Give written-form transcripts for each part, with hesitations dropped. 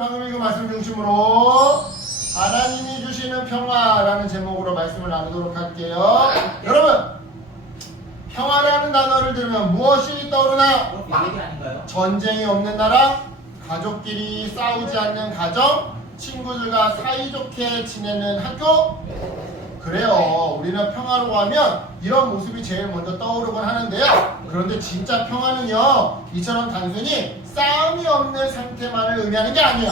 방금 읽은 말씀 중심으로 하나님이 주시는 평화라는 제목으로 말씀을 나누도록 할게요. 여러분, 평화라는 단어를 들으면 무엇이 떠오르나요? 얘기 아닌가요? 전쟁이 없는 나라, 가족끼리 싸우지 않는 가정, 친구들과 사이좋게 지내는 학교. 그래요. 우리는 평화로 하면 이런 모습이 제일 먼저 떠오르곤 하는데요. 그런데 진짜 평화는요, 이처럼 단순히 싸움이 없는 상태만을 의미하는 게 아니에요.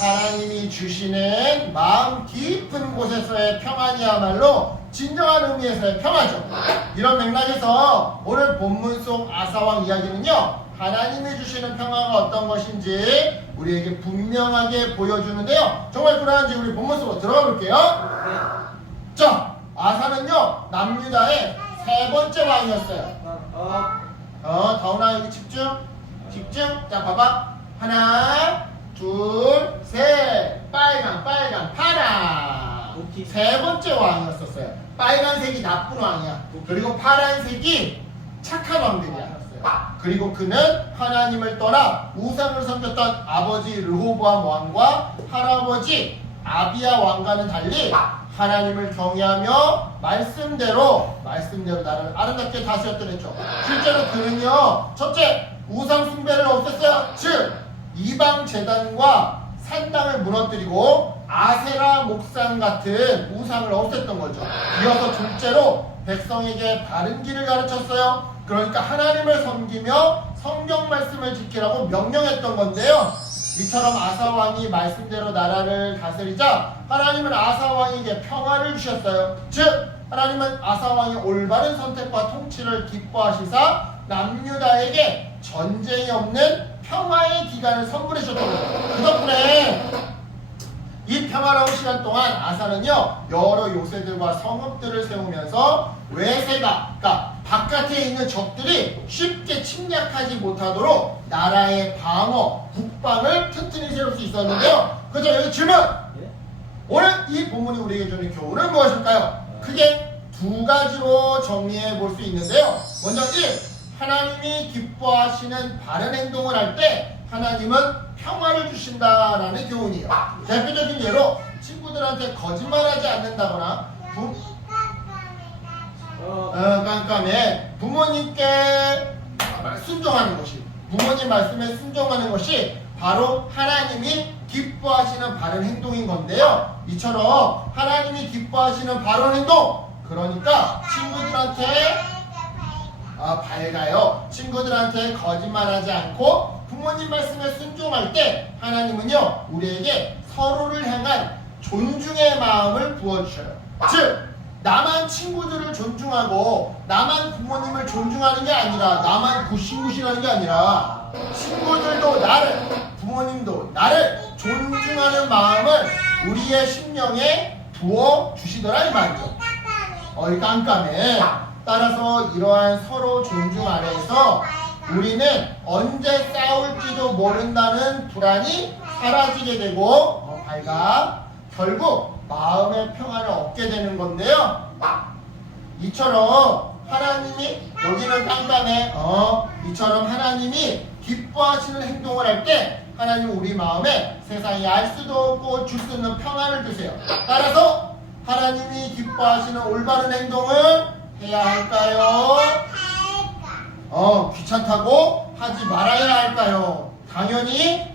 하나님이 주시는 마음 깊은 곳에서의 평안이야말로 진정한 의미에서의 평화죠. 이런 맥락에서 오늘 본문 속 아사왕 이야기는요, 하나님이 주시는 평화가 어떤 것인지 우리에게 분명하게 보여주는데요. 정말 그러한지 우리 본문 속으로 들어가 볼게요. 자, 아사는요, 남유다의 세 번째 왕이었어요. 다운아 여기 집중. 자, 봐봐. 하나, 둘, 셋. 빨강, 파란. 세 번째 왕이었었어요. 빨간색이 나쁜 왕이야. 그리고 파란색이 착한 왕들이야. 그리고 그는 하나님을 떠나 우상을 섬겼던 아버지 르호보암 왕과 할아버지 아비야 왕과는 달리 하나님을 경외하며 말씀대로 나라를 아름답게 다스렸던 했죠. 실제로 그는요, 첫째, 우상 숭배를 없앴어요. 즉 이방 제단과 산당을 무너뜨리고 아세라 목상 같은 우상을 없앴던 거죠. 이어서 둘째로 백성에게 바른 길을 가르쳤어요. 그러니까 하나님을 섬기며 성경 말씀을 지키라고 명령했던 건데요. 이처럼 아사왕이 말씀대로 나라를 다스리자 하나님은 아사왕에게 평화를 주셨어요. 즉 하나님은 아사왕의 올바른 선택과 통치를 기뻐하시사 남유다에게 전쟁이 없는 평화의 기간을 선물해 주셨던 거예요. 그 덕분에 이 평화로운 시간 동안 아사는요, 여러 요새들과 성읍들을 세우면서 외세가, 그러니까 바깥에 있는 적들이 쉽게 침략하지 못하도록 나라의 방어, 국방을 튼튼히 세울 수 있었는데요. 그래서 여기 질문! 오늘 이 본문이 우리에게 주는 교훈은 무엇일까요? 크게 두 가지로 정리해 볼 수 있는데요. 먼저 1. 하나님이 기뻐하시는 바른 행동을 할 때 하나님은 평화를 주신다라는 교훈이에요. 대표적인 예로 친구들한테 거짓말하지 않는다거나 깜깜해 부모님께 순종하는 것이, 부모님 말씀에 순종하는 것이 바로 하나님이 기뻐하시는 바른 행동인 건데요. 이처럼 하나님이 기뻐하시는 바른 행동, 그러니까 친구들한테 밝아요. 친구들한테 거짓말하지 않고 부모님 말씀에 순종할 때 하나님은요, 우리에게 서로를 향한 존중의 마음을 부어주셔요. 즉 나만 친구들을 존중하고 나만 부모님을 존중하는 게 아니라, 나만 굿신굿신하는 게 아니라 친구들도 나를, 부모님도 나를 존중하는 마음을 우리의 심령에 부어주시더라 이 말이죠. 어이 깜깜해. 따라서 이러한 서로 존중 아래에서 우리는 언제 싸울지도 모른다는 불안이 사라지게 되고 밝아 결국 마음의 평안을 얻게 되는 건데요. 이처럼 하나님이, 여기는 깜깜해. 이처럼 하나님이 기뻐하시는 행동을 할 때 하나님은 우리 마음에 세상이 알 수도 없고 줄 수 없는 평안을 주세요. 따라서 하나님이 기뻐하시는 올바른 행동을 해야 할까요? 귀찮다고 하지 말아야 할까요? 당연히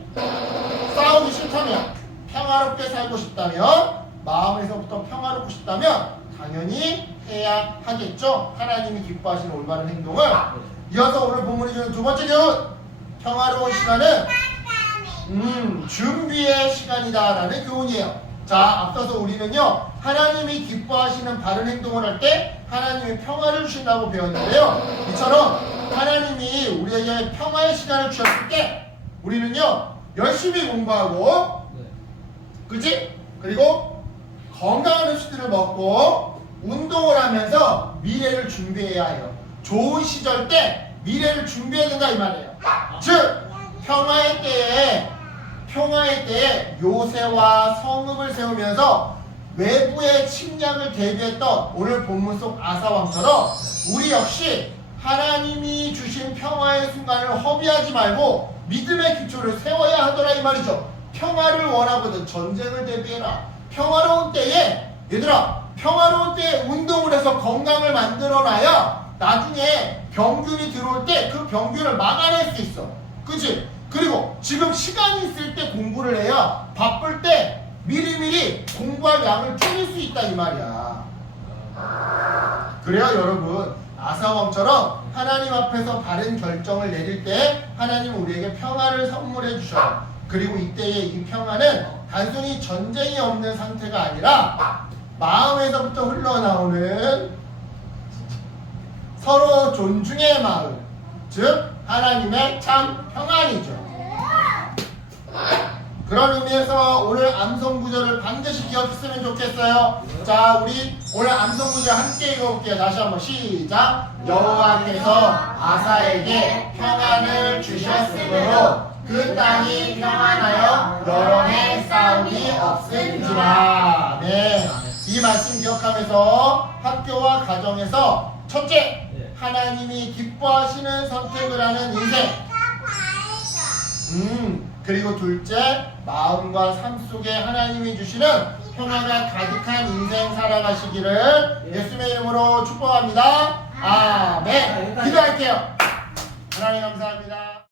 싸우기 싫다면, 평화롭게 살고 싶다면, 마음에서부터 평화롭고 싶다면 당연히 해야 하겠죠. 하나님이 기뻐하시는 올바른 행동을. 이어서 오늘 본문이 주는 두 번째 교훈, 평화로운 시간은 준비의 시간이다라는 교훈이에요. 자, 앞서서 우리는요, 하나님이 기뻐하시는 바른 행동을 할 때 하나님이 평화를 주신다고 배웠는데요. 이처럼 하나님이 우리에게 평화의 시간을 주셨을 때 우리는요, 열심히 공부하고, 그치? 그리고 건강한 음식들을 먹고 운동을 하면서 미래를 준비해야 해요. 좋은 시절 때 미래를 준비해야 된다 이 말이에요. 즉 평화의 때에 요새와 성읍을 세우면서 외부의 침략을 대비했던 오늘 본문 속 아사왕처럼 우리 역시 하나님이 주신 평화의 순간을 허비하지 말고 믿음의 기초를 세워야 하더라 이 말이죠. 평화를 원하거든. 전쟁을 대비해라. 평화로운 때에 얘들아 평화로운 때에 운동을 해서 건강을 만들어놔야 나중에 병균이 들어올 때 그 병균을 막아낼 수 있어. 그치? 그리고 지금 시간이 있을 때 공부를 해야 바쁠 때 미리미리 공부할 양을 줄일 수 있다 이 말이야. 그래야 여러분 아사왕처럼 하나님 앞에서 바른 결정을 내릴 때 하나님은 우리에게 평화를 선물해 주셔요. 그리고 이때의 이 평화는 단순히 전쟁이 없는 상태가 아니라 마음에서부터 흘러나오는 서로 존중의 마음, 즉 하나님의 참 평안이죠. 그런 의미에서 오늘 암송 구절을 반드시 기억했으면 좋겠어요. 자, 우리 오늘 암송 구절 함께 읽어볼게요. 다시 한번 시작. 여호와께서 아사에게 평안을 주셨으므로 그 땅이 평안하여 여러 해 싸움이 없은지라. 네, 이 말씀 기억하면서 학교와 가정에서 첫째, 하나님이 기뻐하시는 선택을 하는 인생. 그리고 둘째, 마음과 삶 속에 하나님이 주시는 평화가 가득한 인생 살아가시기를 예수님의 이름으로 축복합니다. 아멘. 기도할게요. 하나님 감사합니다.